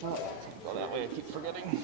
Go that way, I keep forgetting.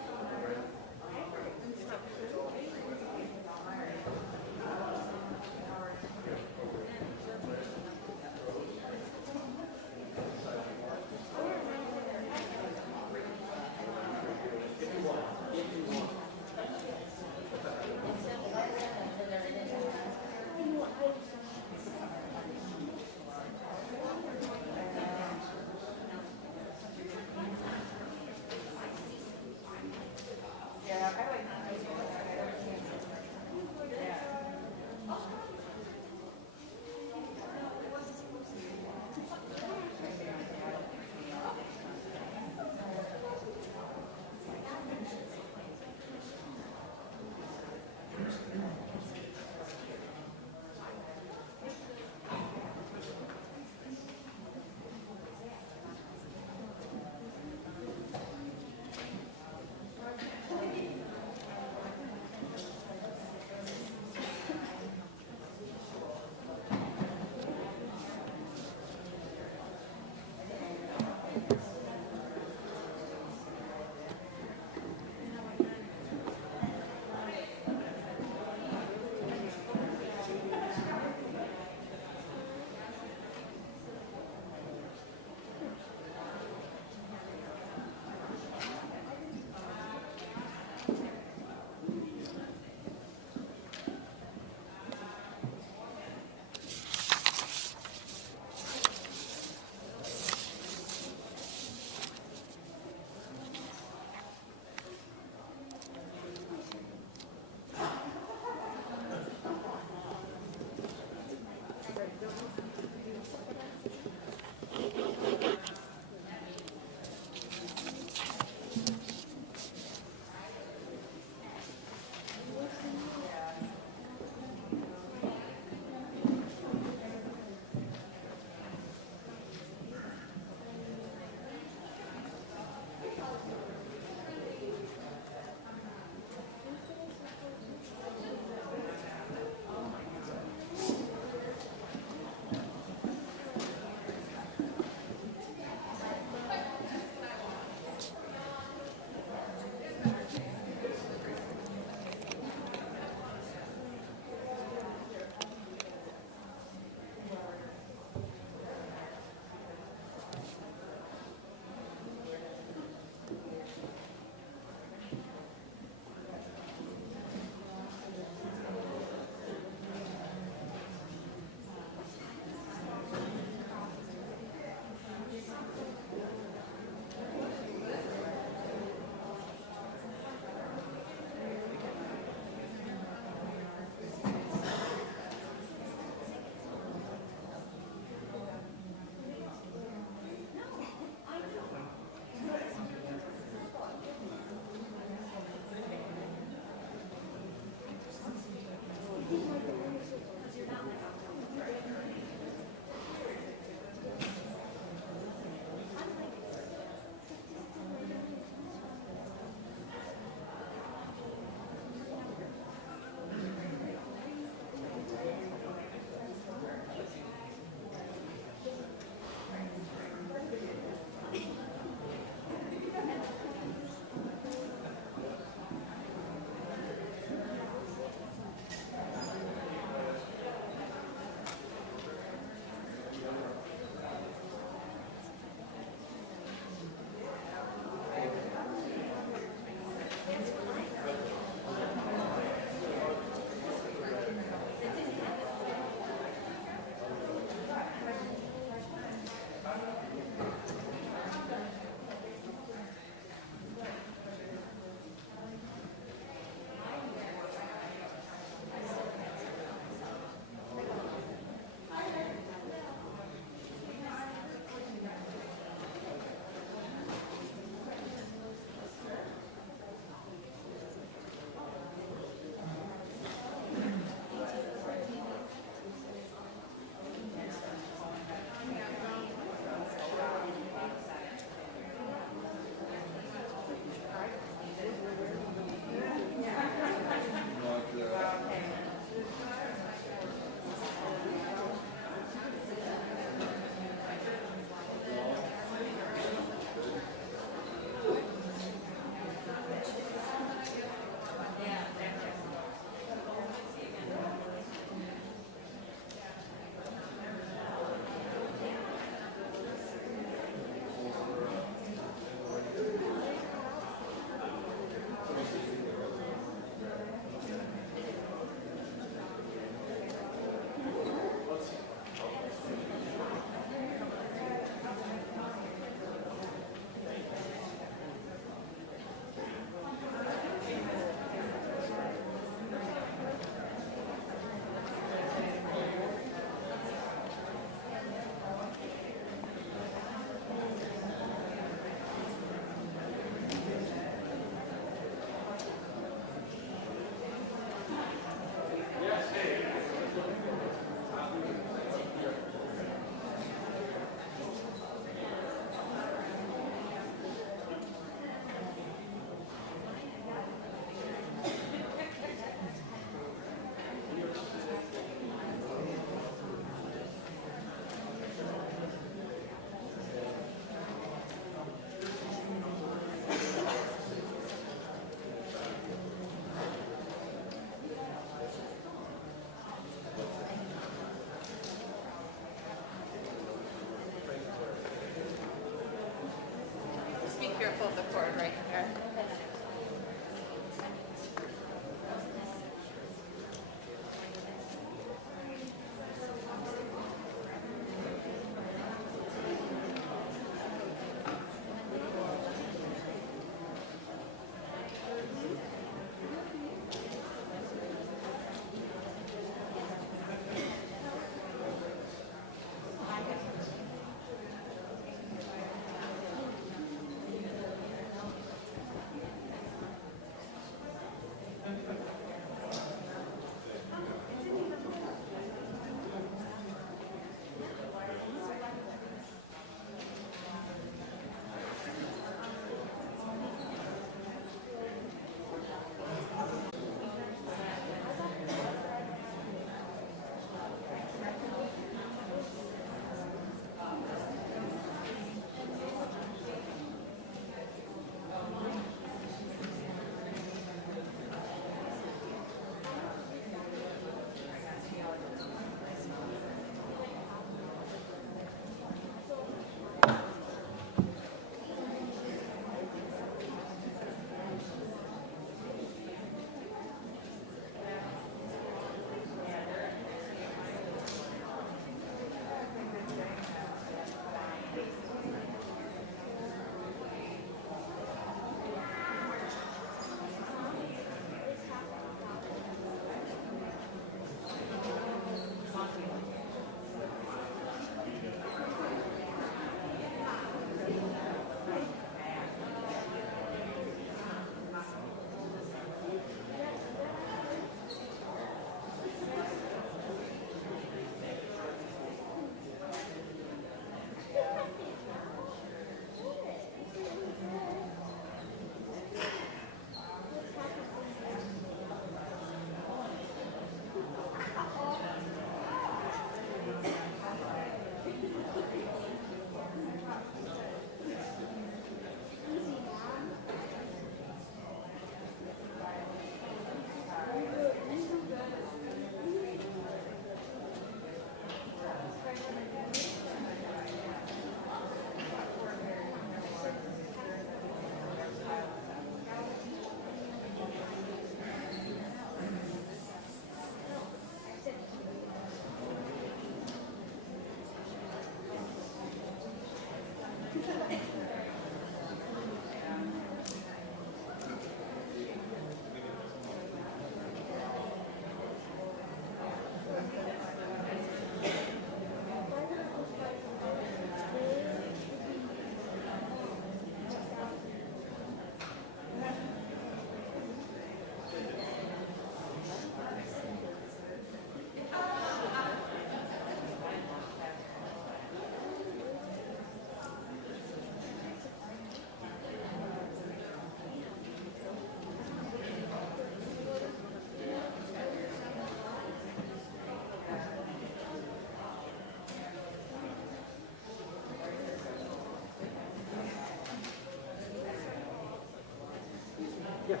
Yes.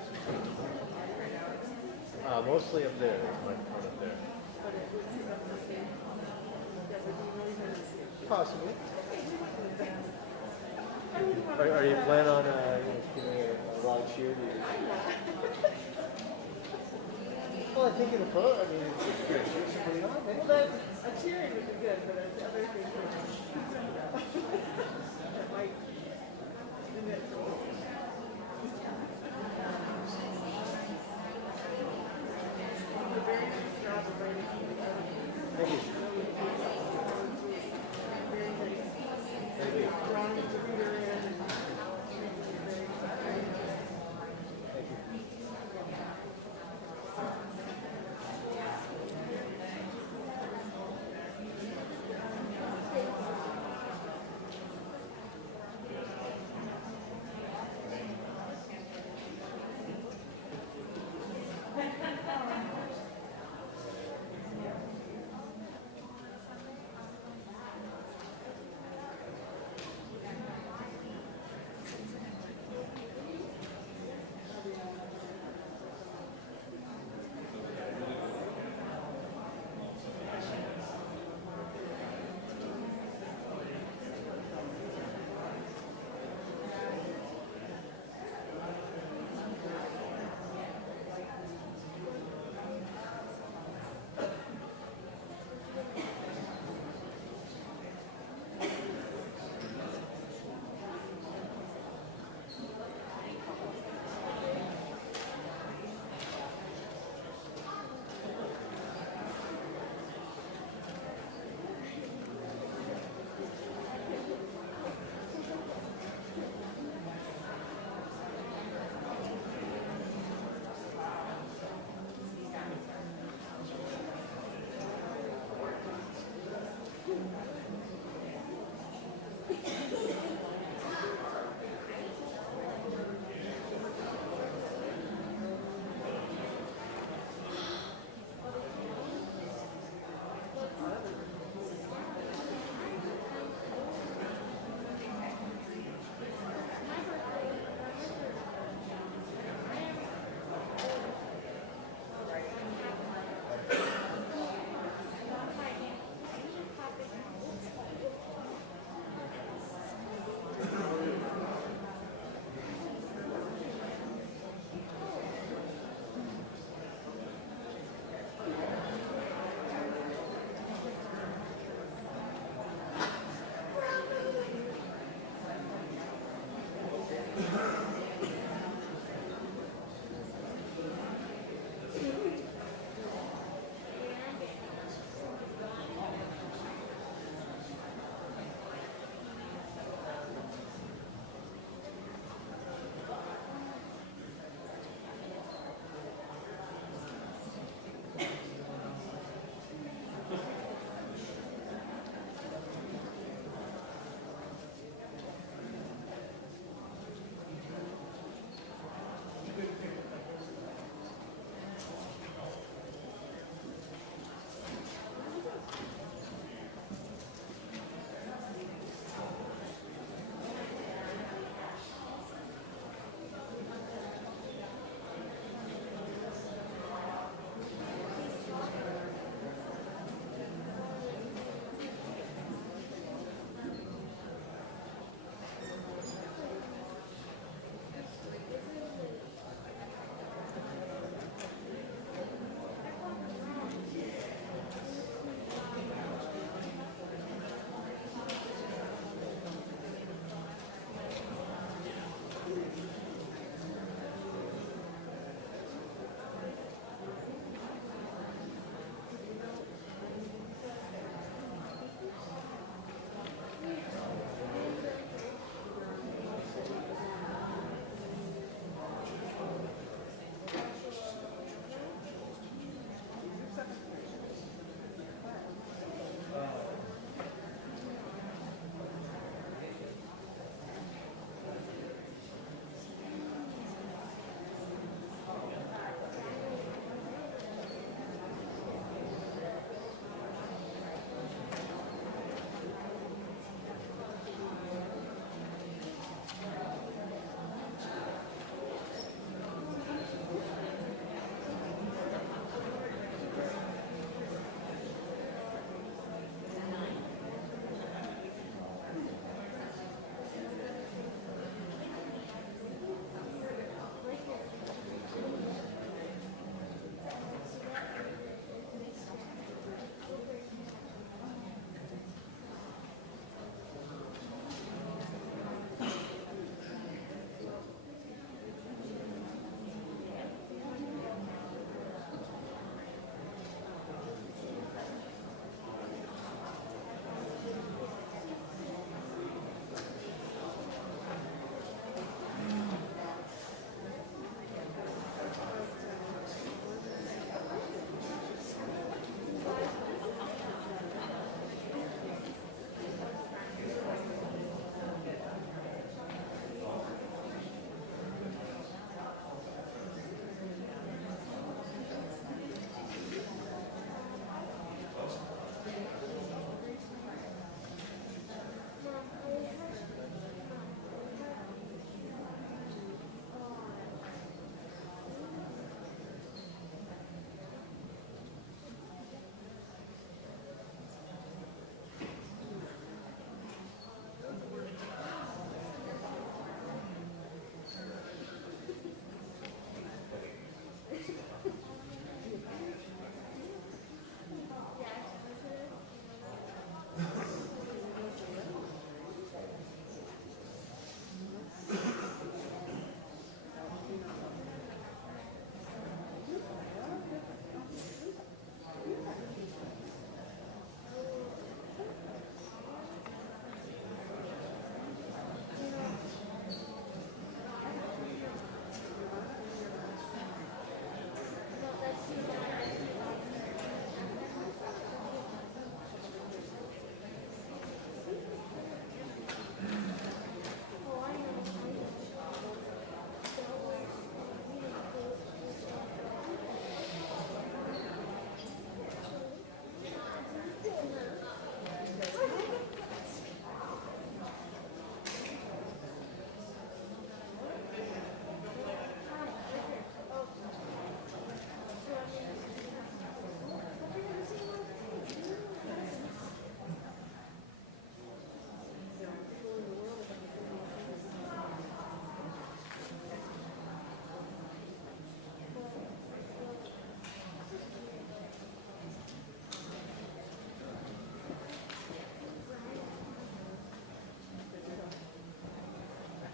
Mostly up there. There's a microphone up there. Possibly. Are you planning on giving a long cheer to you? Well, I think in the photo, I mean, it's good. Cheer somebody on, maybe. Well, a cheering would be good, but the other thing that might limit. Very nice job of writing. Thank you. Very nice. Thank you. Drawing the reader in. Very exciting. Thank you.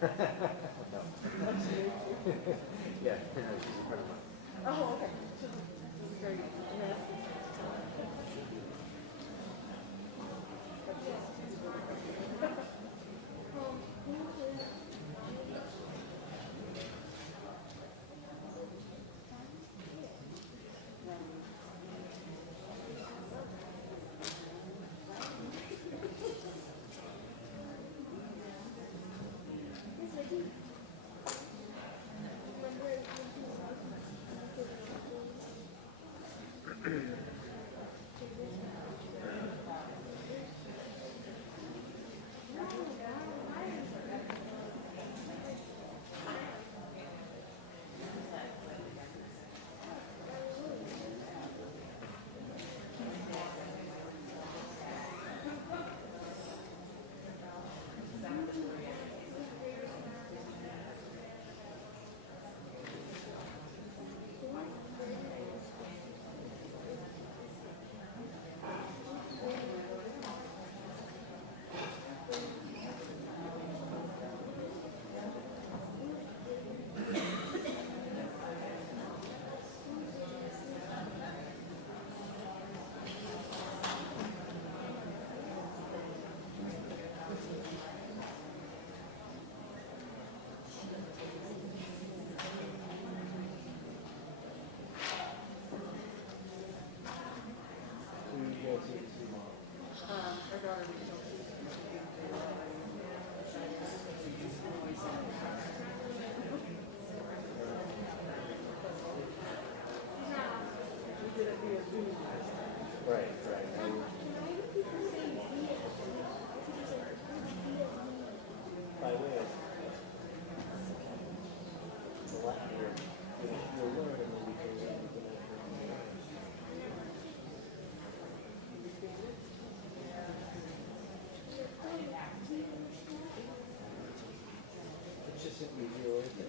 No. Yeah, no, she's a friend of mine. Oh, okay. This is very nasty. Our daughter didn't know she was we did it via Zoom. Right, right. By the way, it's a lot here. You'll learn and then you can learn. It's just an easier way to think.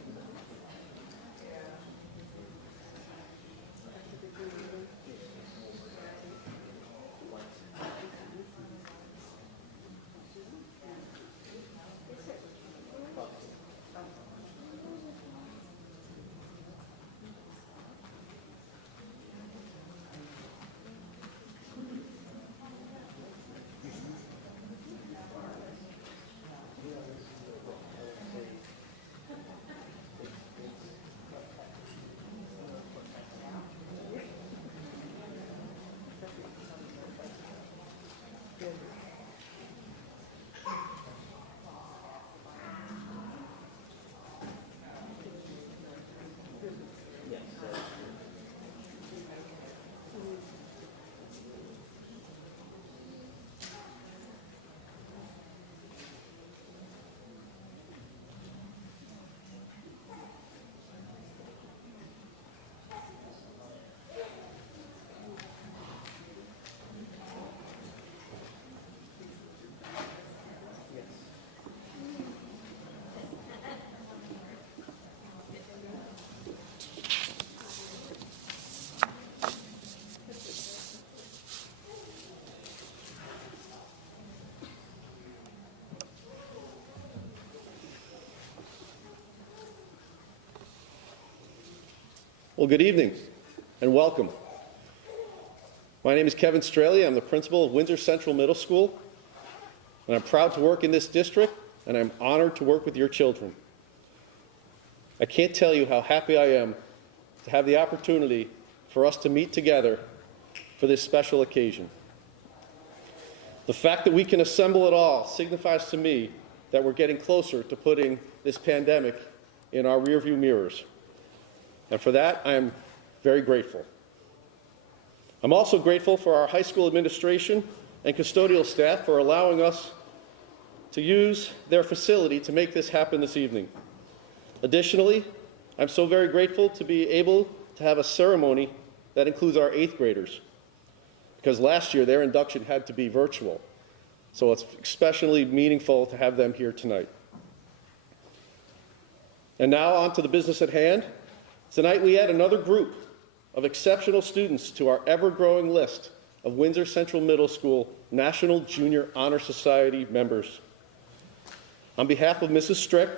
Well, good evening and welcome. My name is Kevin Straley. I'm the principal of Windsor Central Middle School, and I'm proud to work in this district, and I'm honored to work with your children. I can't tell you how happy I am to have the opportunity for us to meet together for this special occasion. The fact that we can assemble it all signifies to me that we're getting closer to putting this pandemic in our rearview mirrors. And for that, I am very grateful. I'm also grateful for our high school administration and custodial staff for allowing us to use their facility to make this happen this evening. Additionally, I'm so very grateful to be able to have a ceremony that includes our 8th graders, because last year their induction had to be virtual. So it's especially meaningful to have them here tonight. And now on to the business at hand. Tonight we add another group of exceptional students to our ever-growing list of Windsor Central Middle School National Junior Honor Society members. On behalf of Mrs. Strick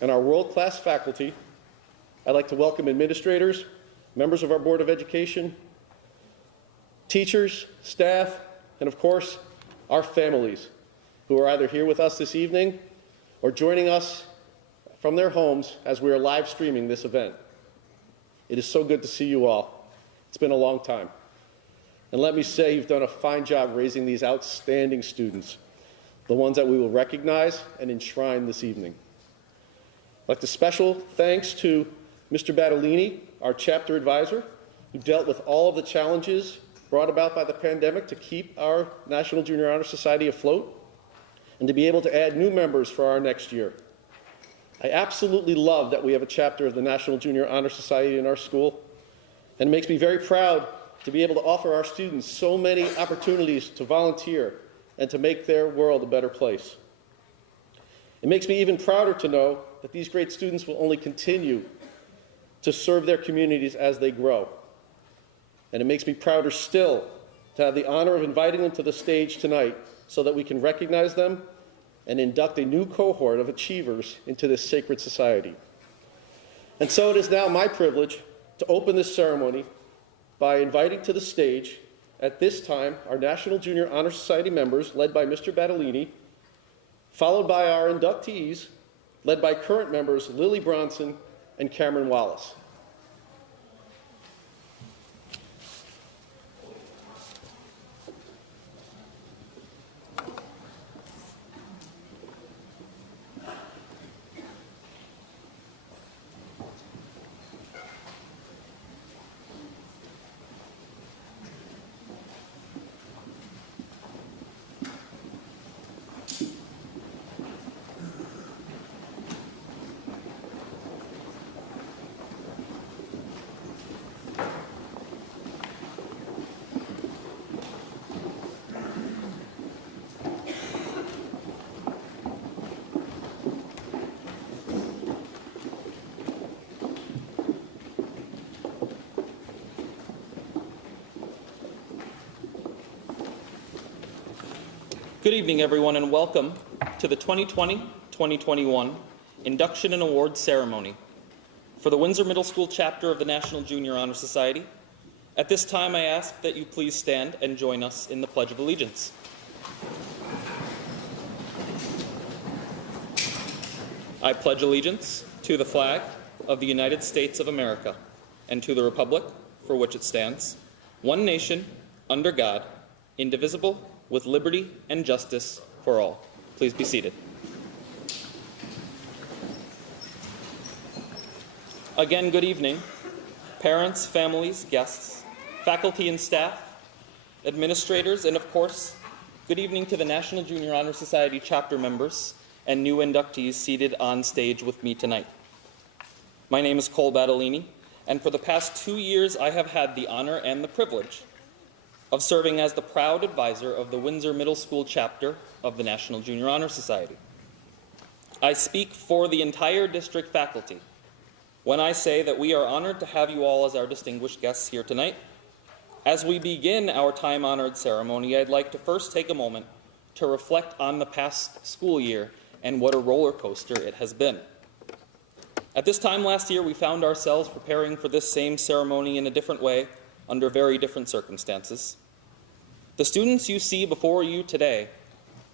and our world-class faculty, I'd like to welcome administrators, members of our Board of Education, teachers, staff, and of course, our families who are either here with us this evening or joining us from their homes as we are live streaming this event. It is so good to see you all. It's been a long time. And let me say, you've done a fine job raising these outstanding students, the ones that we will recognize and enshrine this evening. I'd like to special thanks to Mr. Battolini, our chapter advisor, who dealt with all of the challenges brought about by the pandemic to keep our National Junior Honor Society afloat and to be able to add new members for our next year. I absolutely love that we have a chapter of the National Junior Honor Society in our school, and it makes me very proud to be able to offer our students so many opportunities to volunteer and to make their world a better place. It makes me even prouder to know that these great students will only continue to serve their communities as they grow. And it makes me prouder still to have the honor of inviting them to the stage tonight so that we can recognize them and induct a new cohort of achievers into this sacred society. And so it is now my privilege to open this ceremony by inviting to the stage at this time our National Junior Honor Society members led by Mr. Battolini, followed by our inductees led by current members Lily Bronson and Cameron Wallace. Good evening, everyone, and welcome to the 2020-2021 Induction and Awards Ceremony for the Windsor Middle School chapter of the National Junior Honor Society. At this time, I ask that you please stand and join us in the Pledge of Allegiance. I pledge allegiance to the flag of the United States of America and to the republic for which it stands, one nation, under God, indivisible, with liberty and justice for all. Please be seated. Again, good evening, parents, families, guests, faculty and staff, administrators, and of course, good evening to the National Junior Honor Society chapter members and new inductees seated on stage with me tonight. My name is Cole Battolini, and for the past 2 years, I have had the honor and the privilege of serving as the proud advisor of the Windsor Middle School chapter of the National Junior Honor Society. I speak for the entire district faculty when I say that we are honored to have you all as our distinguished guests here tonight. As we begin our time-honored ceremony, I'd like to first take a moment to reflect on the past school year and what a roller coaster it has been. At this time last year, we found ourselves preparing for this same ceremony in a different way, under very different circumstances. The students you see before you today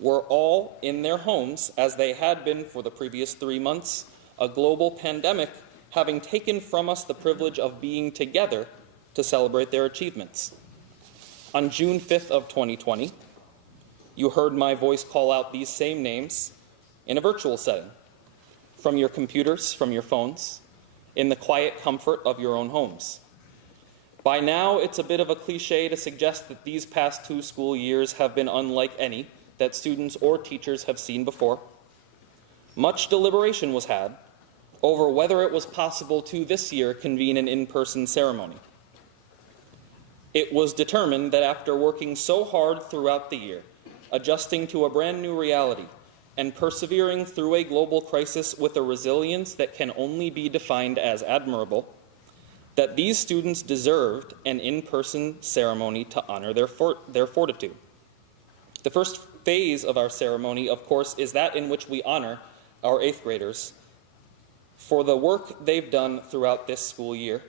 were all in their homes as they had been for the previous 3 months, a global pandemic having taken from us the privilege of being together to celebrate their achievements. On June 5th of 2020, you heard my voice call out these same names in a virtual setting, from your computers, from your phones, in the quiet comfort of your own homes. By now, it's a bit of a cliche to suggest that these past 2 school years have been unlike any that students or teachers have seen before. Much deliberation was had over whether it was possible to this year convene an in-person ceremony. It was determined that after working so hard throughout the year, adjusting to a brand new reality, and persevering through a global crisis with a resilience that can only be defined as admirable, that these students deserved an in-person ceremony to honor their fortitude. The first phase of our ceremony, of course, is that in which we honor our 8th graders for the work they've done throughout this school year.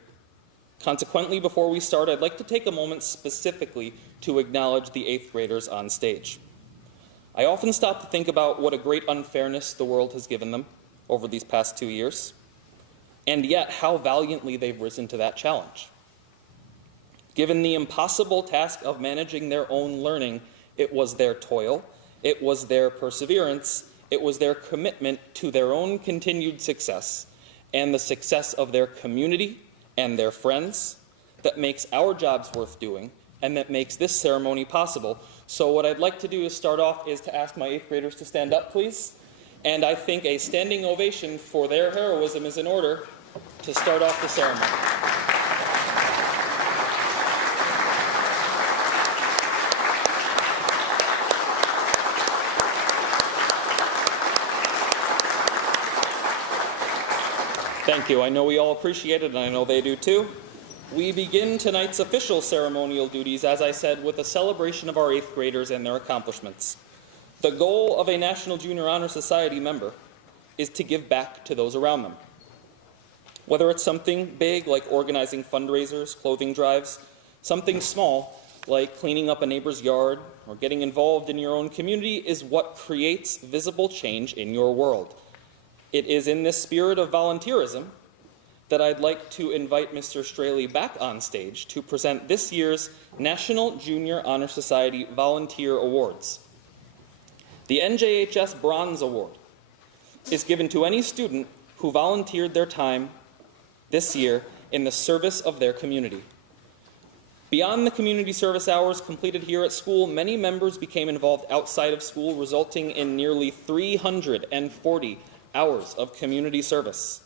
Consequently, before we start, I'd like to take a moment specifically to acknowledge the 8th graders on stage. I often stop to think about what a great unfairness the world has given them over these past 2 years, and yet how valiantly they've risen to that challenge. Given the impossible task of managing their own learning, it was their toil, it was their perseverance, it was their commitment to their own continued success and the success of their community and their friends that makes our jobs worth doing and that makes this ceremony possible. So what I'd like to do is start off is to ask my 8th graders to stand up, please. And I think a standing ovation for their heroism is in order to start off the ceremony. Thank you. I know we all appreciate it, and I know they do too. We begin tonight's official ceremonial duties, as I said, with a celebration of our 8th graders and their accomplishments. The goal of a National Junior Honor Society member is to give back to those around them. Whether it's something big like organizing fundraisers, clothing drives, something small like cleaning up a neighbor's yard or getting involved in your own community is what creates visible change in your world. It is in this spirit of volunteerism that I'd like to invite Mr. Straley back on stage to present this year's National Junior Honor Society Volunteer Awards. The NJHS Bronze Award is given to any student who volunteered their time this year in the service of their community. Beyond the community service hours completed here at school, many members became involved outside of school, resulting in nearly 340 hours of community service.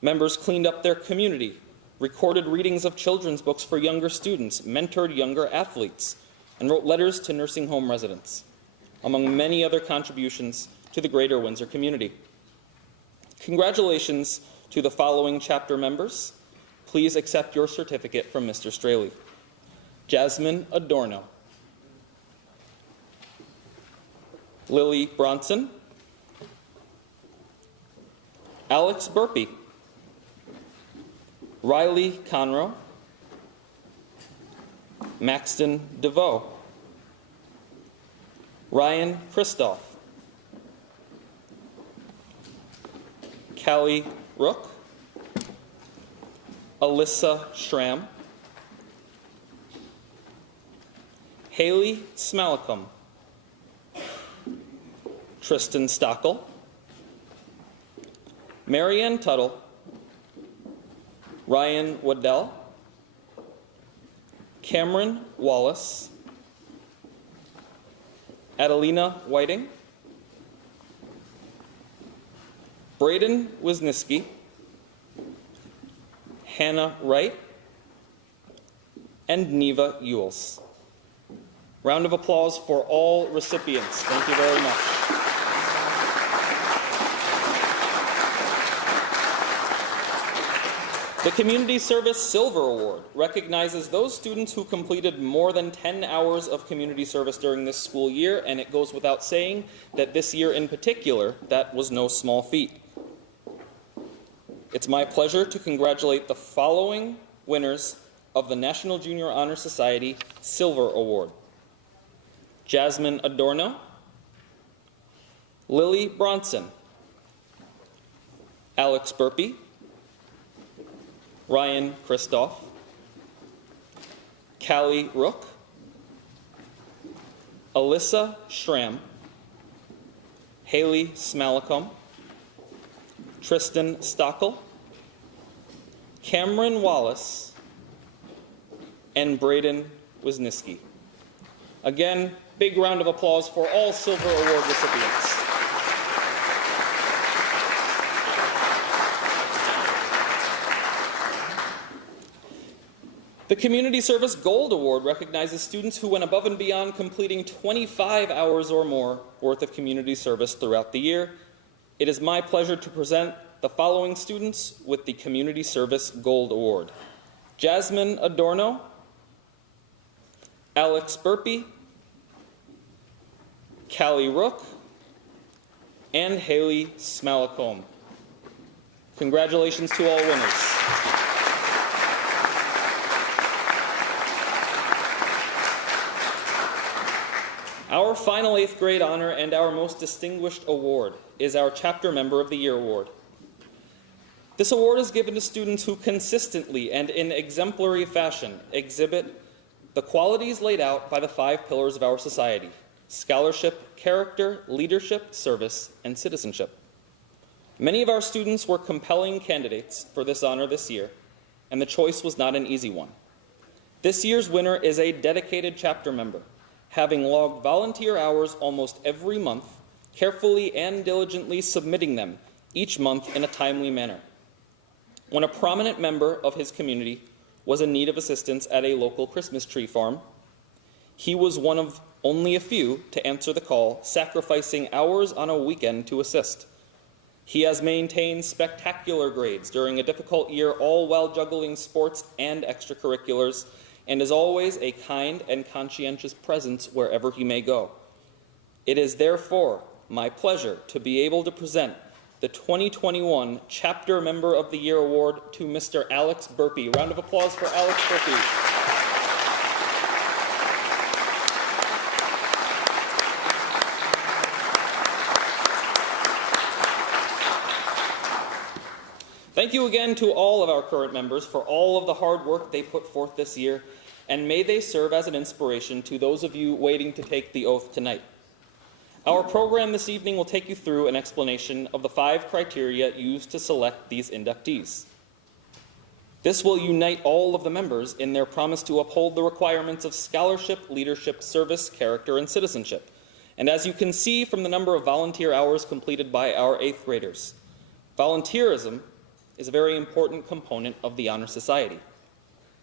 Members cleaned up their community, recorded readings of children's books for younger students, mentored younger athletes, and wrote letters to nursing home residents, among many other contributions to the greater Windsor community. Congratulations to the following chapter members. Please accept your certificate from Mr. Straley. Jasmine Adorno, Lily Bronson, Alex Burpee, Riley Conroe, Maxton DeVoe, Ryan Kristoff, Callie Rook, Alyssa Schramm, Haley Smallicum, Tristan Stockel, Marianne Tuttle, Ryan Waddell, Cameron Wallace, Adelina Whiting, Braden Wisniewski, Hannah Wright, and Neva Ewells. Round of applause for all recipients. Thank you very much. The Community Service Silver Award recognizes those students who completed more than 10 hours of community service during this school year, and it goes without saying that this year in particular, that was no small feat. It's my pleasure to congratulate the following winners of the National Junior Honor Society Silver Award: Jasmine Adorno, Lily Bronson, Alex Burpee, Ryan Kristoff, Callie Rook, Alyssa Schramm, Haley Smallicum, Tristan Stockel, Cameron Wallace, and Braden Wisniewski. Again, big round of applause for all Silver Award recipients. The Community Service Gold Award recognizes students who went above and beyond, completing 25 hours or more worth of community service throughout the year. It is my pleasure to present the following students with the Community Service Gold Award: Jasmine Adorno, Alex Burpee, Callie Rook, and Haley Smallicum. Congratulations to all winners. Our final 8th grade honor and our most distinguished award is our Chapter Member of the Year award. This award is given to students who consistently and in exemplary fashion exhibit the qualities laid out by the 5 pillars of our society: scholarship, character, leadership, service, and citizenship. Many of our students were compelling candidates for this honor this year, and the choice was not an easy one. This year's winner is a dedicated chapter member, having logged volunteer hours almost every month, carefully and diligently submitting them each month in a timely manner. When a prominent member of his community was in need of assistance at a local Christmas tree farm, he was one of only a few to answer the call, sacrificing hours on a weekend to assist. He has maintained spectacular grades during a difficult year, all while juggling sports and extracurriculars, and is always a kind and conscientious presence wherever he may go. It is therefore my pleasure to be able to present the 2021 Chapter Member of the Year Award to Mr. Alex Burpee. Round of applause for Alex Burpee. Thank you again to all of our current members for all of the hard work they put forth this year, and may they serve as an inspiration to those of you waiting to take the oath tonight. Our program this evening will take you through an explanation of the 5 criteria used to select these inductees. This will unite all of the members in their promise to uphold the requirements of scholarship, leadership, service, character, and citizenship. And as you can see from the number of volunteer hours completed by our 8th graders, volunteerism is a very important component of the Honor Society.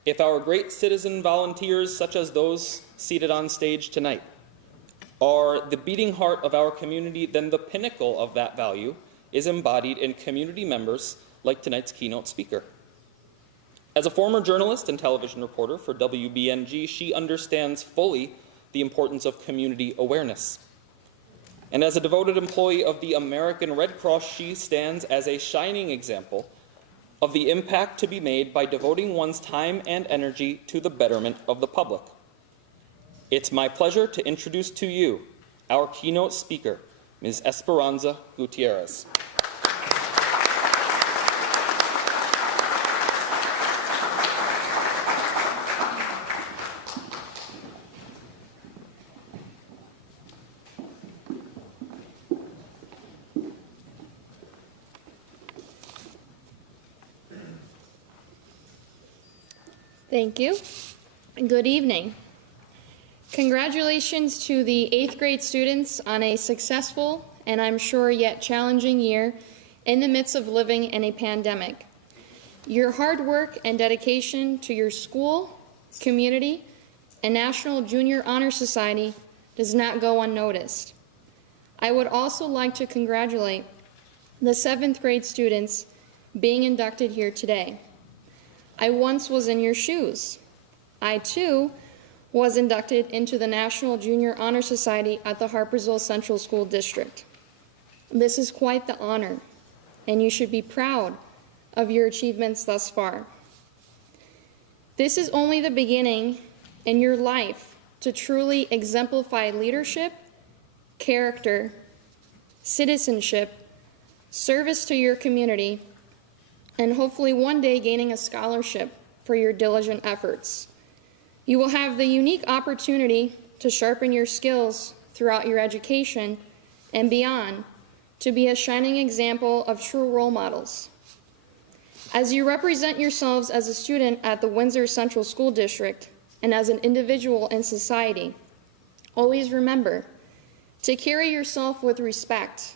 If our great citizen volunteers, such as those seated on stage tonight, are the beating heart of our community, then the pinnacle of that value is embodied in community members like tonight's keynote speaker. As a former journalist and television reporter for WBNG, she understands fully the importance of community awareness. And as a devoted employee of the American Red Cross, she stands as a shining example of the impact to be made by devoting one's time and energy to the betterment of the public. It's my pleasure to introduce to you our keynote speaker, Ms. Esperanza Gutierrez. Thank you. Good evening. Congratulations to the 8th grade students on a successful and I'm sure yet challenging year in the midst of living in a pandemic. Your hard work and dedication to your school, community, and National Junior Honor Society does not go unnoticed. I would also like to congratulate the 7th grade students being inducted here today. I once was in your shoes. I, too, was inducted into the National Junior Honor Society at the Harpersville Central School District. This is quite the honor, and you should be proud of your achievements thus far. This is only the beginning in your life to truly exemplify leadership, character, citizenship, service to your community, and hopefully one day gaining a scholarship for your diligent efforts. You will have the unique opportunity to sharpen your skills throughout your education and beyond to be a shining example of true role models. As you represent yourselves as a student at the Windsor Central School District and as an individual in society, always remember to carry yourself with respect,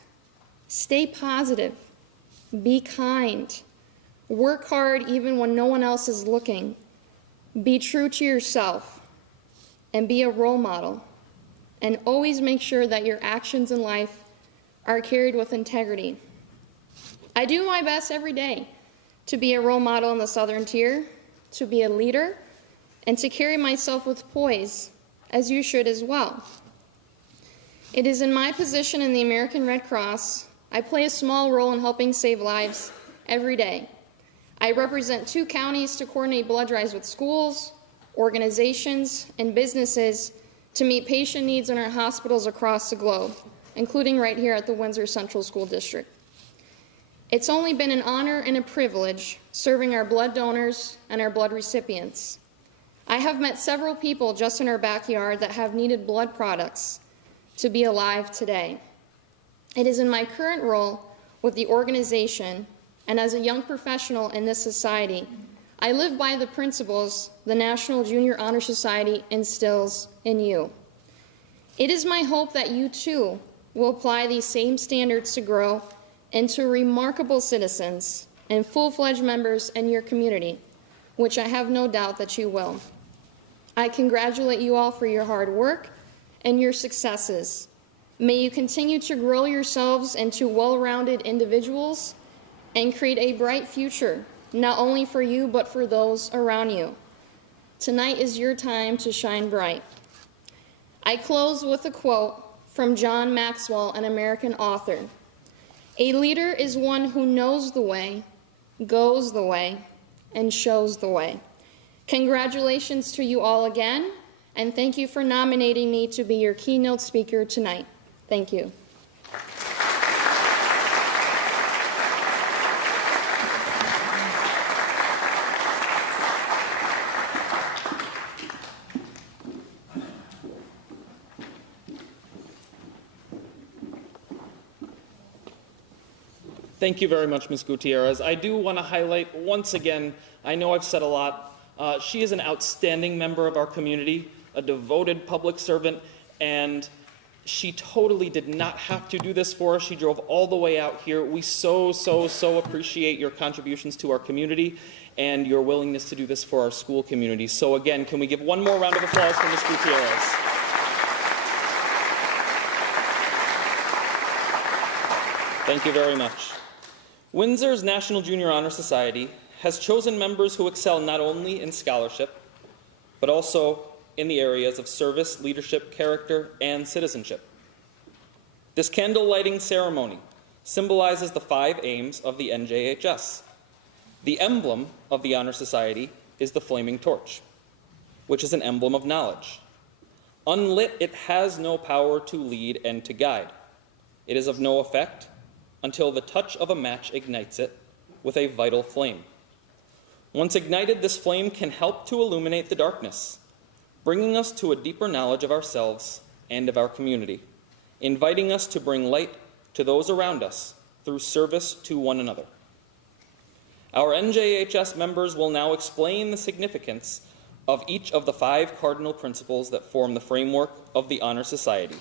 stay positive, be kind, work hard even when no one else is looking, be true to yourself, and be a role model, and always make sure that your actions in life are carried with integrity. I do my best every day to be a role model in the Southern Tier, to be a leader, and to carry myself with poise, as you should as well. It is in my position in the American Red Cross, I play a small role in helping save lives every day. I represent 2 counties to coordinate blood drives with schools, organizations, and businesses to meet patient needs in our hospitals across the globe, including right here at the Windsor Central School District. It's only been an honor and a privilege serving our blood donors and our blood recipients. I have met several people just in our backyard that have needed blood products to be alive today. It is in my current role with the organization and as a young professional in this society, I live by the principles the National Junior Honor Society instills in you. It is my hope that you too will apply these same standards to grow into remarkable citizens and full-fledged members in your community, which I have no doubt that you will. I congratulate you all for your hard work and your successes. May you continue to grow yourselves into well-rounded individuals and create a bright future, not only for you, but for those around you. Tonight is your time to shine bright. I close with a quote from John Maxwell, an American author. A leader is one who knows the way, goes the way, and shows the way. Congratulations to you all again, and thank you for nominating me to be your keynote speaker tonight. Thank you. Thank you very much, Ms. Gutierrez. I do want to highlight once again, I know I've said a lot, she is an outstanding member of our community, a devoted public servant, and she totally did not have to do this for us. She drove all the way out here. We so appreciate your contributions to our community and your willingness to do this for our school community. So again, can we give one more round of applause for Ms. Gutierrez? Thank you very much. Windsor's National Junior Honor Society has chosen members who excel not only in scholarship, but also in the areas of service, leadership, character, and citizenship. This candle lighting ceremony symbolizes the 5 aims of the NJHS. The emblem of the Honor Society is the flaming torch, which is an emblem of knowledge. Unlit, it has no power to lead and to guide. It is of no effect until the touch of a match ignites it with a vital flame. Once ignited, this flame can help to illuminate the darkness, bringing us to a deeper knowledge of ourselves and of our community, inviting us to bring light to those around us through service to one another. Our NJHS members will now explain the significance of each of the 5 cardinal principles that form the framework of the Honor Society.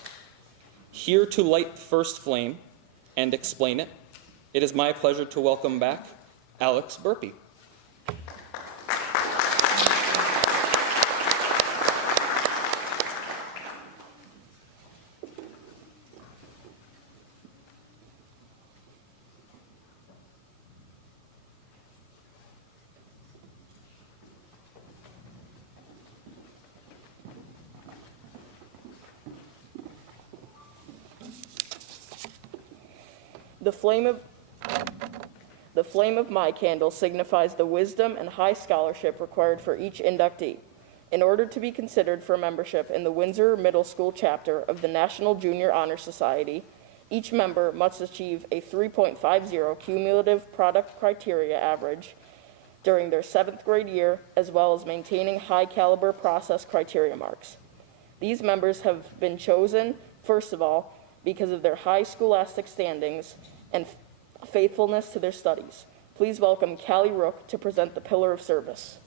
Here to light the first flame and explain it, it is my pleasure to welcome back Alex Burpee. The flame of my candle signifies the wisdom and high scholarship required for each inductee. In order to be considered for membership in the Windsor Middle School chapter of the National Junior Honor Society, each member must achieve a 3.50 cumulative product criteria average during their 7th grade year, as well as maintaining high caliber process criteria marks. These members have been chosen, first of all, because of their high scholastic standings and faithfulness to their studies. Please welcome Callie Rook to present the Pillar of Service.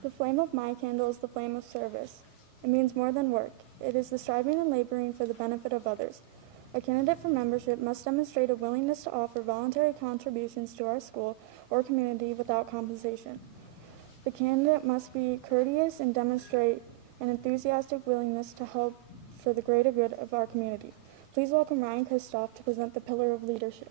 The flame of my candle is the flame of service. It means more than work. It is the striving and laboring for the benefit of others. A candidate for membership must demonstrate a willingness to offer voluntary contributions to our school or community without compensation. The candidate must be courteous and demonstrate an enthusiastic willingness to help for the greater good of our community. Please welcome Ryan Kristoff to present the Pillar of Leadership.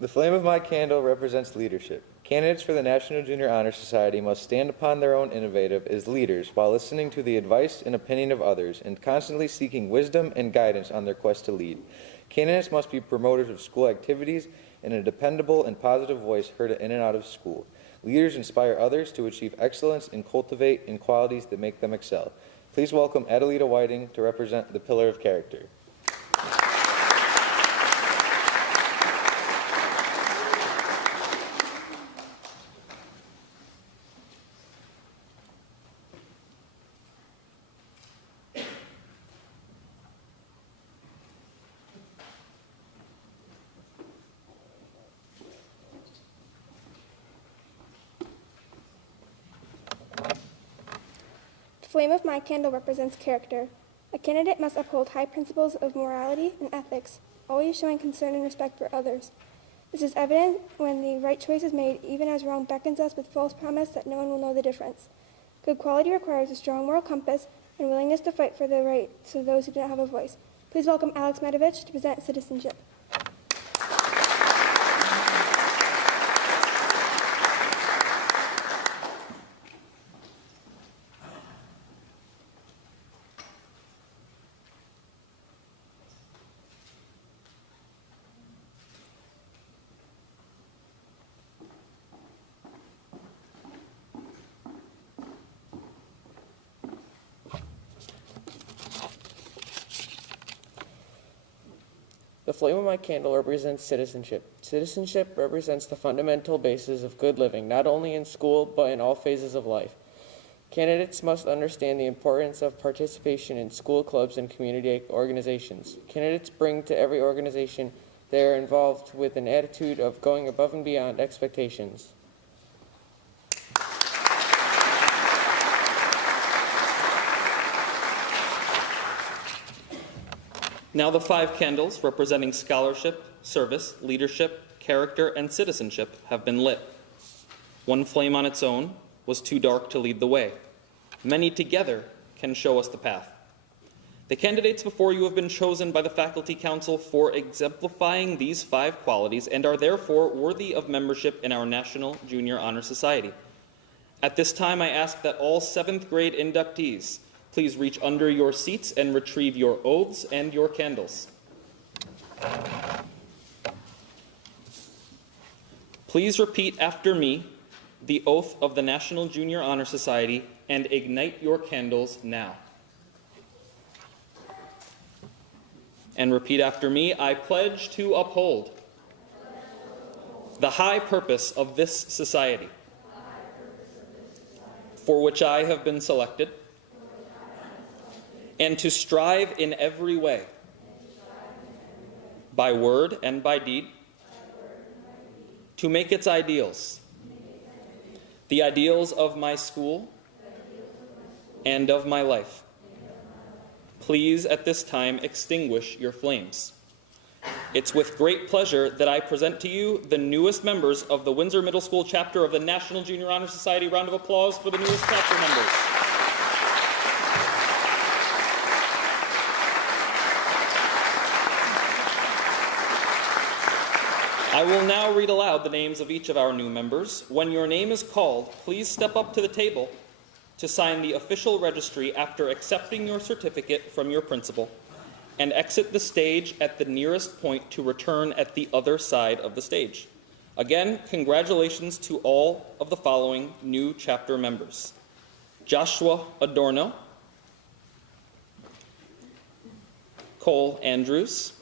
The flame of my candle represents leadership. Candidates for the National Junior Honor Society must stand upon their own innovative as leaders while listening to the advice and opinion of others and constantly seeking wisdom and guidance on their quest to lead. Candidates must be promoters of school activities and a dependable and positive voice heard in and out of school. Leaders inspire others to achieve excellence and cultivate in qualities that make them excel. Please welcome Adelita Whiting to represent the Pillar of Character. The flame of my candle represents character. A candidate must uphold high principles of morality and ethics, always showing concern and respect for others. This is evident when the right choice is made, even as wrong beckons us with false promise that no one will know the difference. Good quality requires a strong moral compass and willingness to fight for the rights of those who do not have a voice. Please welcome Alex Madovich to present citizenship. The flame of my candle represents citizenship. Citizenship represents the fundamental basis of good living, not only in school, but in all phases of life. Candidates must understand the importance of participation in school clubs and community organizations. Candidates bring to every organization they are involved with an attitude of going above and beyond expectations. Now the 5 candles representing scholarship, service, leadership, character, and citizenship have been lit. One flame on its own was too dark to lead the way. Many together can show us the path. The candidates before you have been chosen by the Faculty Council for exemplifying these 5 qualities and are therefore worthy of membership in our National Junior Honor Society. At this time, I ask that all 7th grade inductees please reach under your seats and retrieve your oaths and your candles. Please repeat after me the oath of the National Junior Honor Society and ignite your candles now. And repeat after me, I pledge to uphold the high purpose of this society for which I have been selected, and to strive in every way, by word and by deed, to make its ideals, the ideals of my school and of my life. Please, at this time, extinguish your flames. It's with great pleasure that I present to you the newest members of the Windsor Middle School chapter of the National Junior Honor Society. Round of applause for the newest chapter members. I will now read aloud the names of each of our new members. When your name is called, please step up to the table to sign the official registry after accepting your certificate from your principal, and exit the stage at the nearest point to return at the other side of the stage. Again, congratulations to all of the following new chapter members: Joshua Adorno, Cole Andrews,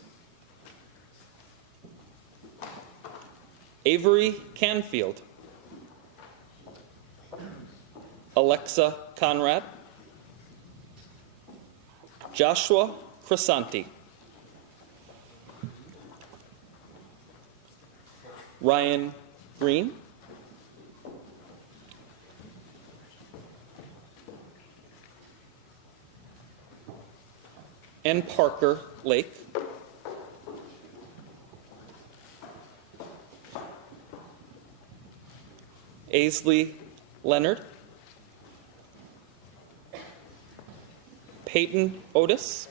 Avery Canfield, Alexa Conrad, Joshua Crisanti, Ryan Green, and Parker Lake. Aisley Leonard, Peyton Otis,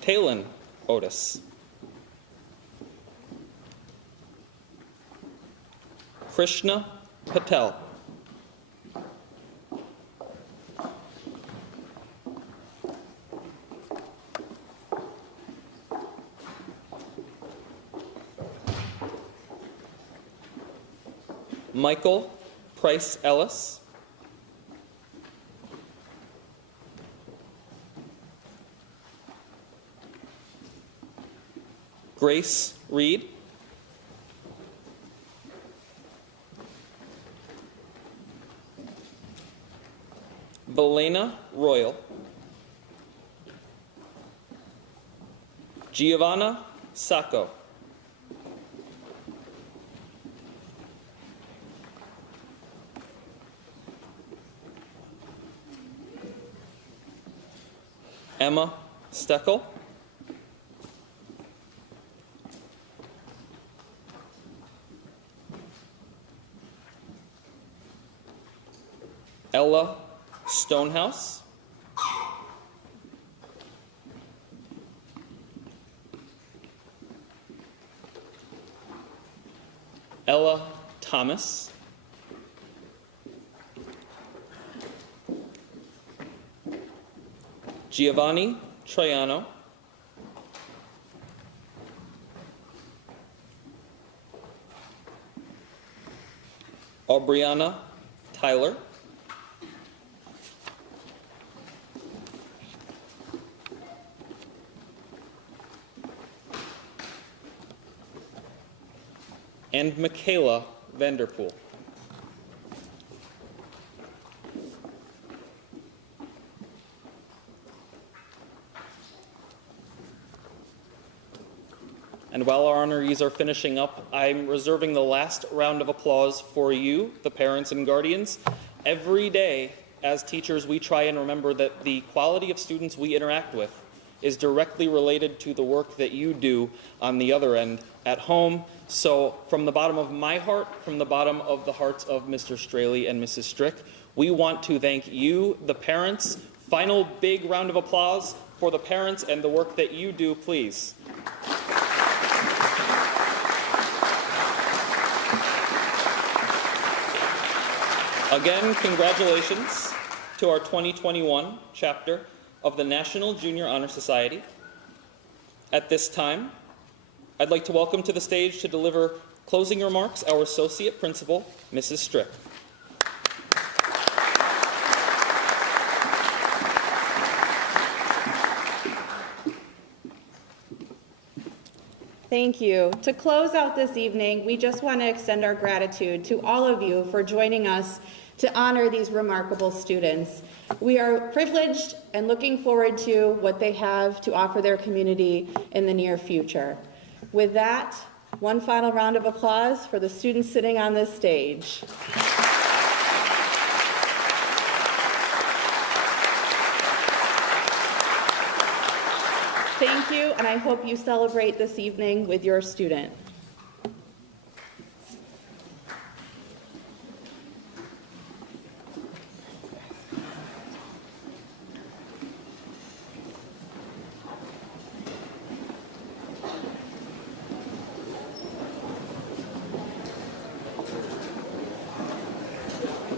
Talon Otis, Krishna Patel, Michael Price Ellis, Grace Reed, Belena Royal, Giovanna Sacco, Emma Steckel, Ella Stonehouse, Ella Thomas, Giovanni Troiano, Aubriana Tyler, and Michaela Vanderpool. And while our honorees are finishing up, I'm reserving the last round of applause for you, the parents and guardians. Every day, as teachers, we try and remember that the quality of students we interact with is directly related to the work that you do on the other end at home. So from the bottom of my heart, from the bottom of the hearts of Mr. Straley and Mrs. Strick, we want to thank you, the parents. Final big round of applause for the parents and the work that you do, please. Again, congratulations to our 2021 chapter of the National Junior Honor Society. At this time, I'd like to welcome to the stage to deliver closing remarks our Associate Principal, Mrs. Strick. Thank you. To close out this evening, we just want to extend our gratitude to all of you for joining us to honor these remarkable students. We are privileged and looking forward to what they have to offer their community in the near future. With that, one final round of applause for the students sitting on this stage. Thank you, and I hope you celebrate this evening with your student.